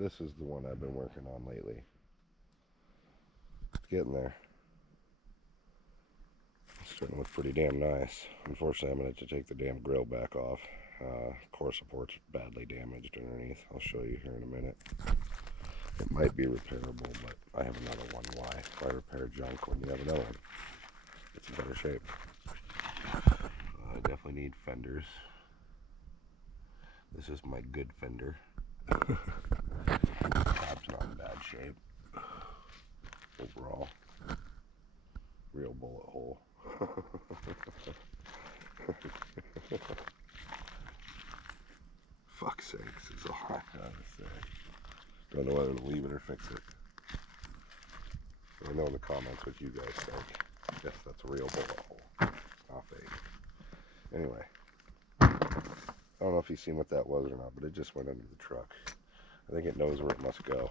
this is the one I've been working on lately. It's getting there. It's starting to look pretty damn nice. Unfortunately, I'm going to have to take the damn grill back off. Core support's badly damaged underneath. I'll show you here in a minute. It might be repairable, but I have another one. Why repair junk when you have another one? It's in better shape. I definitely need fenders. This is my good fender. Cab's not in bad shape. Overall, real bullet hole. Fuck's sakes, is all I gotta say. Don't know whether to leave it or fix it. Let me know in the comments what you guys think. Yes, that's a real bullet hole. It's not fake. Anyway, I don't know if you've seen what that was or not, but it just went under the truck. I think it knows where it must go.